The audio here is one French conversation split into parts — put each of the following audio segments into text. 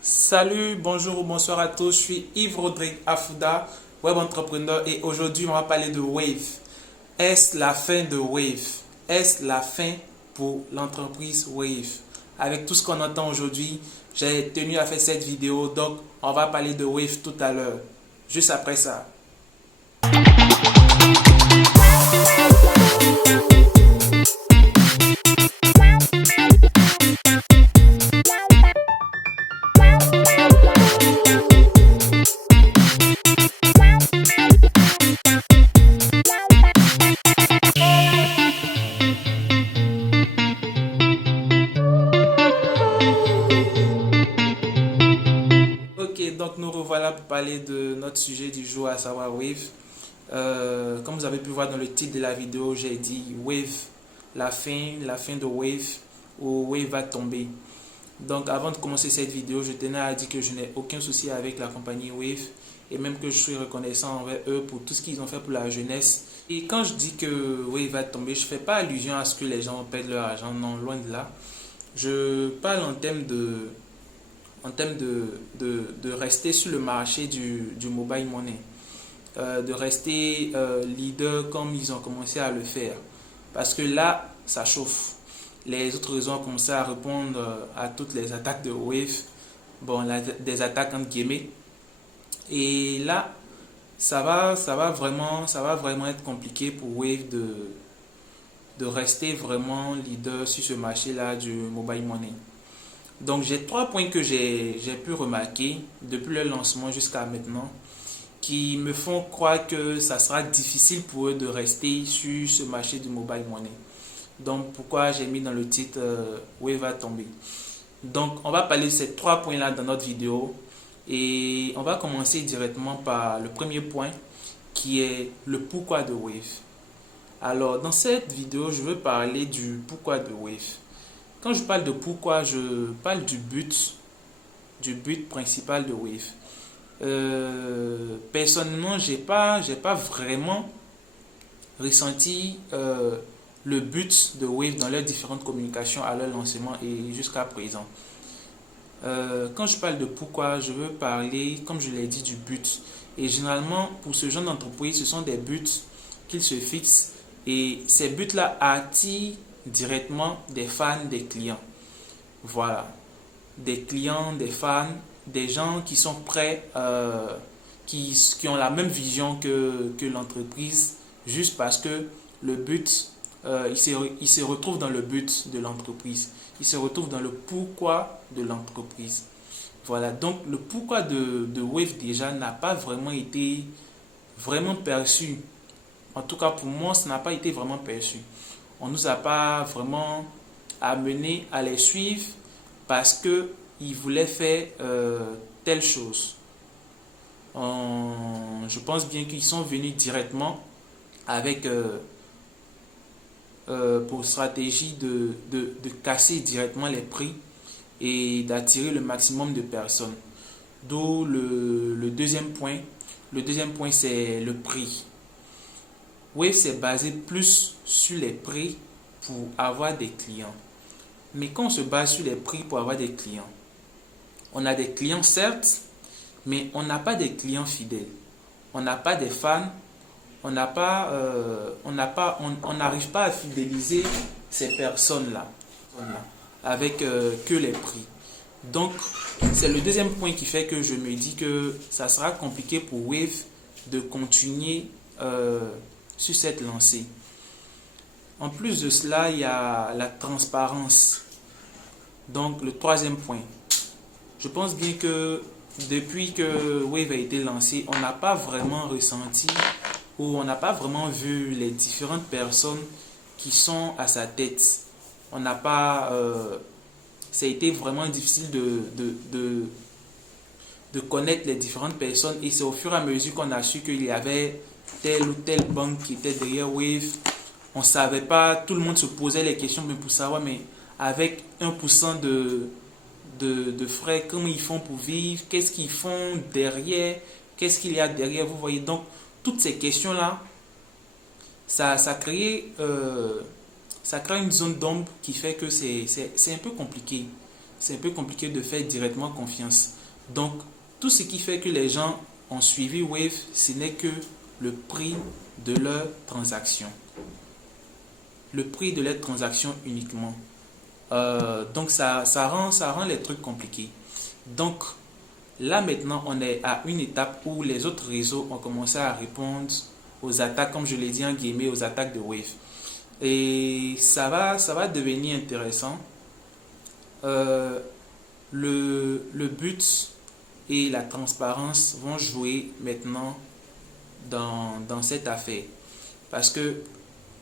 Salut, bonjour ou bonsoir à tous, je suis Yves-Rodrigue Afouda, web entrepreneur et aujourd'hui on va parler de Wave. Est-ce la fin de Wave? Est-ce la fin pour l'entreprise Wave? Avec tout ce qu'on entend aujourd'hui, j'ai tenu à faire cette vidéo, donc on va parler de Wave tout à l'heure, juste après ça. Ok, donc nous revoilà pour parler de notre sujet du jour, à savoir Wave. Comme vous avez pu voir dans le titre de la vidéo, j'ai dit Wave, la fin de Wave, où Wave va tomber. Donc avant de commencer cette vidéo, je tenais à dire que je n'ai aucun souci avec la compagnie Wave et même que je suis reconnaissant envers eux pour tout ce qu'ils ont fait pour la jeunesse. Et quand je dis que Wave va tomber, je ne fais pas allusion à ce que les gens perdent leur argent, non, loin de là. Je parle en termes de rester sur le marché du mobile money, de rester leader comme ils ont commencé à le faire. Parce que là, ça chauffe. Les autres réseaux ont commencé à répondre à toutes les attaques de Wave, bon, des attaques entre guillemets. Et là, ça va vraiment être compliqué pour Wave de rester vraiment leader sur ce marché-là du mobile money. Donc j'ai trois points que j'ai pu remarquer depuis le lancement jusqu'à maintenant qui me font croire que ça sera difficile pour eux de rester sur ce marché du mobile money. Donc pourquoi j'ai mis dans le titre Wave va tomber. Donc on va parler de ces trois points-là dans notre vidéo et on va commencer directement par le premier point qui est le pourquoi de Wave. Alors dans cette vidéo je veux parler du pourquoi de Wave. Quand je parle de pourquoi, je parle du but principal de Wave. Personnellement, j'ai pas vraiment ressenti le but de Wave dans leurs différentes communications à leur lancement et jusqu'à présent. Quand je parle de pourquoi, je veux parler, comme je l'ai dit, du but. Et généralement, pour ce genre d'entreprise, ce sont des buts qu'ils se fixent et ces buts-là attirent directement des fans, des clients. Voilà. Des clients, des fans, des gens qui sont prêts, qui ont la même vision que l'entreprise, juste parce que le but, il se retrouve dans le but de l'entreprise. Il se retrouve dans le pourquoi de l'entreprise. Voilà, donc le pourquoi de Wave déjà n'a pas vraiment été vraiment perçu. En tout cas, pour moi, ça n'a pas été vraiment perçu. On ne nous a pas vraiment amené à les suivre parce qu'ils voulaient faire telle chose. Je pense bien qu'ils sont venus directement avec pour stratégie de casser directement les prix et d'attirer le maximum de personnes. D'où le deuxième point. Le deuxième point, c'est le prix. Wave s'est basé plus sur les prix pour avoir des clients. Mais quand on se base sur les prix pour avoir des clients, on a des clients certes, mais on n'a pas des clients fidèles. On n'a pas des fans, on n'arrive pas à fidéliser ces personnes-là avec que les prix. Donc, c'est le deuxième point qui fait que je me dis que ça sera compliqué pour Wave de continuer sur cette lancée. En plus de cela, il y a la transparence. Donc, le troisième point. Je pense bien que depuis que Wave a été lancé, on n'a pas vraiment ressenti ou on n'a pas vraiment vu les différentes personnes qui sont à sa tête. On n'a pas... ça a été vraiment difficile de connaître les différentes personnes et c'est au fur et à mesure qu'on a su qu'il y avait telle ou telle banque qui était derrière Wave. On ne savait pas, tout le monde se posait les questions mais pour savoir, mais avec 1% de frais, comment ils font pour vivre, qu'est-ce qu'ils font derrière, qu'est-ce qu'il y a derrière, vous voyez. Donc, toutes ces questions-là, ça crée une zone d'ombre qui fait que c'est un peu compliqué. c'est un peu compliqué de faire directement confiance. Donc, tout ce qui fait que les gens ont suivi Wave, ce n'est que le prix de leur transaction. Le prix de leur transaction uniquement. Donc, ça rend les trucs compliqués. Donc, là maintenant, on est à une étape où les autres réseaux ont commencé à répondre aux attaques, comme je l'ai dit en guillemets, aux attaques de Wave. Et ça va devenir intéressant. Le but et la transparence vont jouer maintenant dans cette affaire. Parce que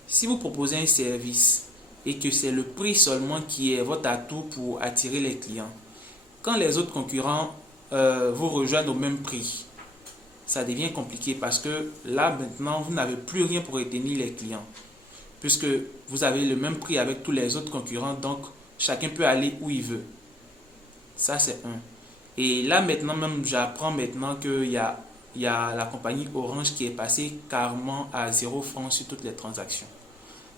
si vous proposez un service et que c'est le prix seulement qui est votre atout pour attirer les clients, quand les autres concurrents vous rejoignent au même prix, ça devient compliqué parce que là maintenant vous n'avez plus rien pour retenir les clients puisque vous avez le même prix avec tous les autres concurrents, donc chacun peut aller où il veut. Ça c'est un. Et là maintenant même j'apprends maintenant qu'il y a la compagnie Orange qui est passée carrément à 0 francs sur toutes les transactions.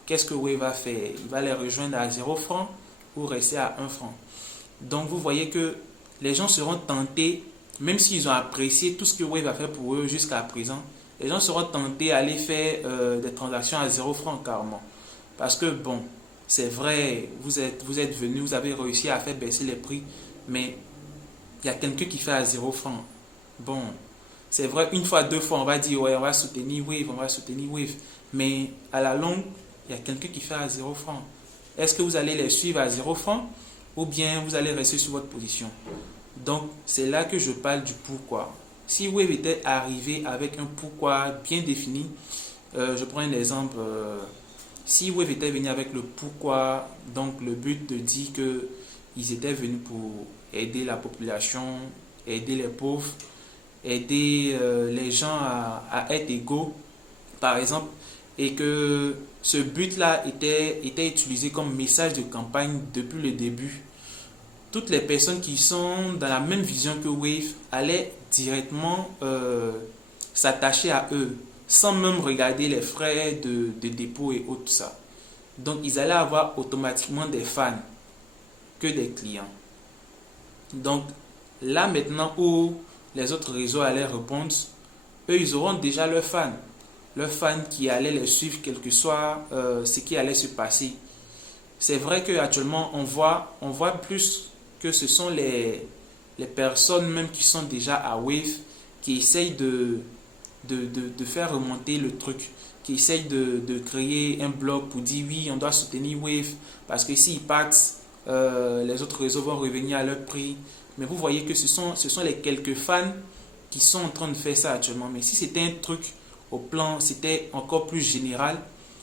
Qu'est-ce que Wave va faire? Il va les rejoindre à 0 francs ou rester à 1 franc. Donc vous voyez que les gens seront tentés, même s'ils ont apprécié tout ce que Wave a fait pour eux jusqu'à présent, les gens seront tentés à aller faire des transactions à 0 francs carrément. Parce que bon, c'est vrai, vous êtes venu, vous avez réussi à faire baisser les prix, mais il y a quelqu'un qui fait à 0 francs. Bon, c'est vrai, une fois, deux fois, on va dire, ouais, on va soutenir Wave. Mais à la longue, il y a quelqu'un qui fait à 0 francs. Est-ce que vous allez les suivre à 0 francs ou bien vous allez rester sur votre position? Donc, c'est là que je parle du pourquoi. Si Wave était arrivé avec un pourquoi bien défini, je prends un exemple. Si Wave était venu avec le pourquoi, donc le but de dire qu'ils étaient venus pour aider la population, aider les pauvres, aider les gens à être égaux, par exemple, et que ce but-là était utilisé comme message de campagne depuis le début, toutes les personnes qui sont dans la même vision que Wave allaient directement s'attacher à eux, sans même regarder les frais de dépôt et autres ça. Donc ils allaient avoir automatiquement des fans que des clients. Donc là maintenant où les autres réseaux allaient répondre, eux ils auront déjà leurs fans qui allaient les suivre quel que soit ce qui allait se passer. C'est vrai qu'actuellement on voit plus que ce sont les personnes même qui sont déjà à Wave qui essayent de faire remonter le truc, qui essayent de créer un blog pour dire oui on doit soutenir Wave parce que s'ils partent les autres réseaux vont revenir à leur prix. Mais vous voyez que ce sont les quelques fans qui sont en train de faire ça actuellement. Mais si c'était un truc au plan, c'était encore plus général,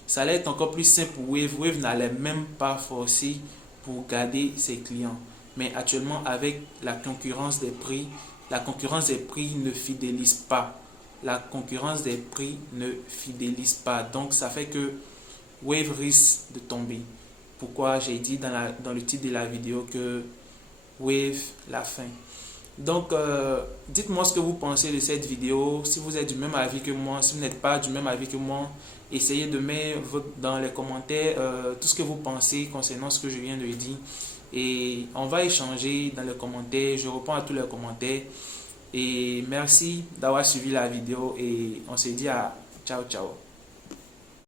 ça allait être encore plus simple pour Wave. Wave n'allait même pas forcer pour garder ses clients. Mais actuellement, avec la concurrence des prix ne fidélise pas. La concurrence des prix ne fidélise pas. Donc, ça fait que Wave risque de tomber. Pourquoi j'ai dit dans le titre de la vidéo que Wave, la fin. Donc, dites-moi ce que vous pensez de cette vidéo. Si vous êtes du même avis que moi, si vous n'êtes pas du même avis que moi, essayez de mettre dans les commentaires tout ce que vous pensez concernant ce que je viens de dire. Et on va échanger dans les commentaires. Je réponds à tous les commentaires. Et merci d'avoir suivi la vidéo. Et on se dit à ciao, ciao.